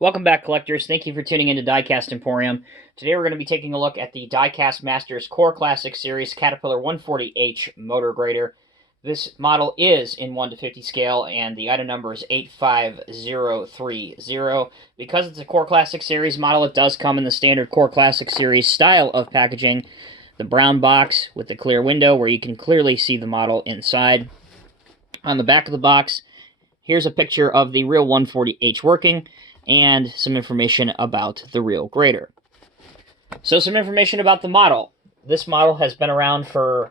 Welcome back, collectors. Thank you for tuning into Diecast Emporium. Today we're going to be taking a look at the Diecast Masters Core Classic Series Caterpillar 140H motor grader. This model is in 1 to 50 scale, and the item number is 85030. Because it's a Core Classic Series model, it does come in the standard Core Classic Series style of packaging. The brown box with the clear window where you can clearly see the model inside. On the back of the box, here's a picture of the real 140H working, and some information about the real grader. So some information about the model. This model has been around for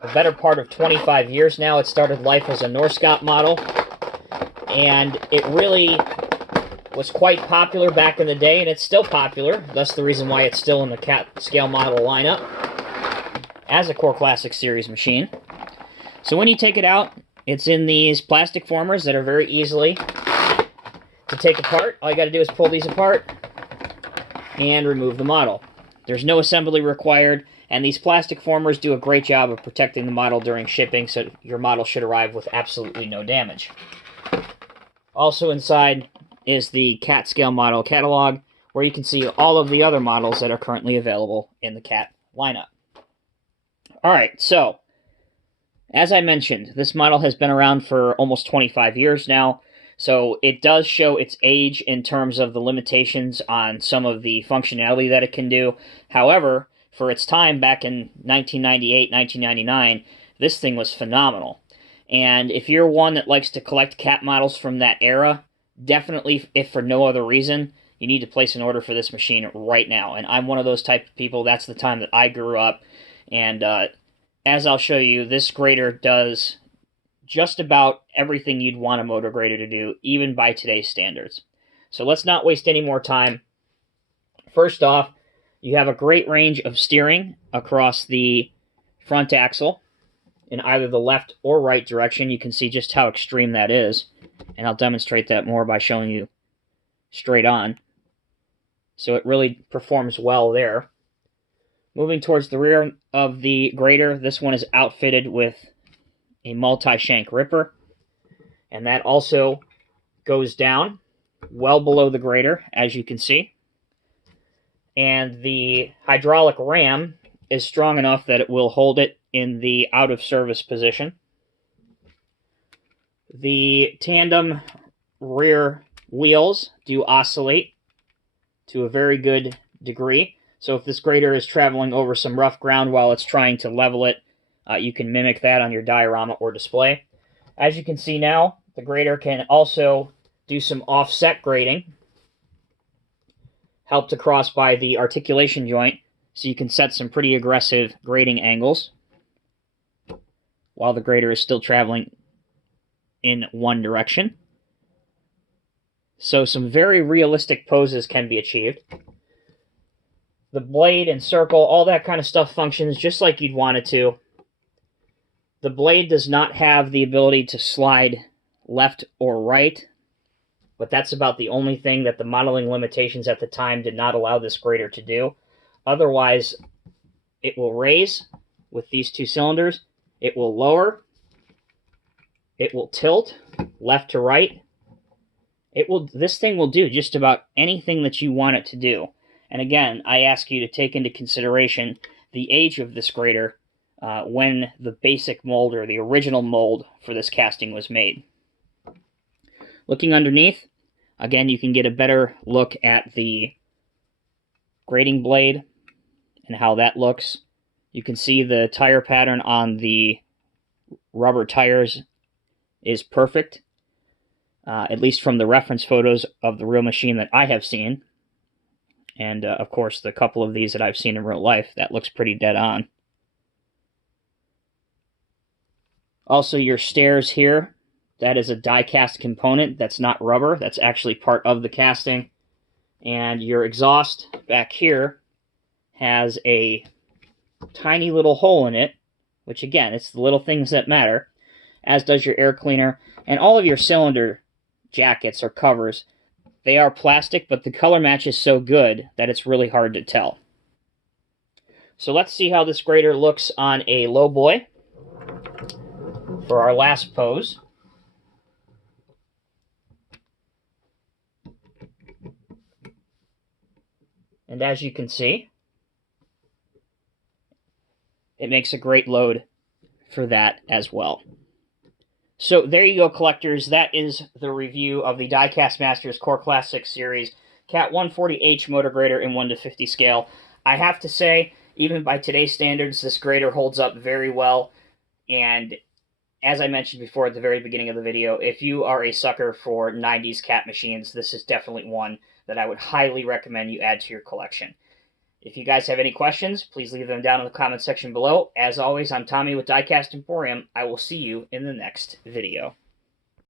a better part of 25 years now. It started life as a Norscot model, and it really was quite popular back in the day, and it's still popular. That's the reason why it's still in the Cat scale model lineup as a Core Classic Series machine. So when you take it out, it's in these plastic formers that are very easily to take apart. All you got to do is pull these apart and remove the model. There's no assembly required, and these plastic formers do a great job of protecting the model during shipping, so your model should arrive with absolutely no damage. Also inside is the Cat scale model catalog, where you can see all of the other models that are currently available in the Cat lineup. Alright, so as I mentioned, this model has been around for almost 25 years now. So it does show its age in terms of the limitations on some of the functionality that it can do. However, for its time back in 1998, 1999, this thing was phenomenal. And if you're one that likes to collect Cat models from that era, definitely, if for no other reason, you need to place an order for this machine right now. And I'm one of those type of people. That's the time that I grew up. And as I'll show you, this grader does just about everything you'd want a motor grader to do, even by today's standards. So let's not waste any more time. First off, you have a great range of steering across the front axle in either the left or right direction. You can see just how extreme that is, and I'll demonstrate that more by showing you straight on. So it really performs well there. Moving towards the rear of the grader, this one is outfitted with a multi-shank ripper, and that also goes down well below the grader, as you can see. And the hydraulic ram is strong enough that it will hold it in the out-of-service position. The tandem rear wheels do oscillate to a very good degree. So if this grader is traveling over some rough ground while it's trying to level it, you can mimic that on your diorama or display. As you can see now, the grader can also do some offset grading, helped across by the articulation joint, so you can set some pretty aggressive grading angles while the grader is still traveling in one direction. So some very realistic poses can be achieved. The blade and circle, all that kind of stuff functions just like you'd want it to. The blade does not have the ability to slide left or right, but that's about the only thing that the modeling limitations at the time did not allow this grader to do. Otherwise, it will raise with these two cylinders, it will lower, it will tilt left to right. This thing will do just about anything that you want it to do. And again, I ask you to take into consideration the age of this grader when the basic mold or the original mold for this casting was made. Looking underneath, again, you can get a better look at the grading blade and how that looks. You can see the tire pattern on the rubber tires is perfect, at least from the reference photos of the real machine that I have seen. And, of course, the couple of these that I've seen in real life, that looks pretty dead on. Also, your stairs here, that is a die-cast component. That's not rubber. That's actually part of the casting. And your exhaust back here has a tiny little hole in it, which, again, it's the little things that matter, as does your air cleaner. And all of your cylinder jackets or covers, they are plastic, but the color match is so good that it's really hard to tell. So let's see how this grader looks on a low boy for our last pose. And as you can see, it makes a great load for that as well. So there you go, collectors. That is the review of the Diecast Masters Core Classic Series Cat 140H motor grader in 1:50 scale. I have to say, even by today's standards, this grader holds up very well. And as I mentioned before at the very beginning of the video, if you are a sucker for 90s cat machines, this is definitely one that I would highly recommend you add to your collection. If you guys have any questions, please leave them down in the comment section below. As always, I'm Tommy with Diecast Emporium. I will see you in the next video.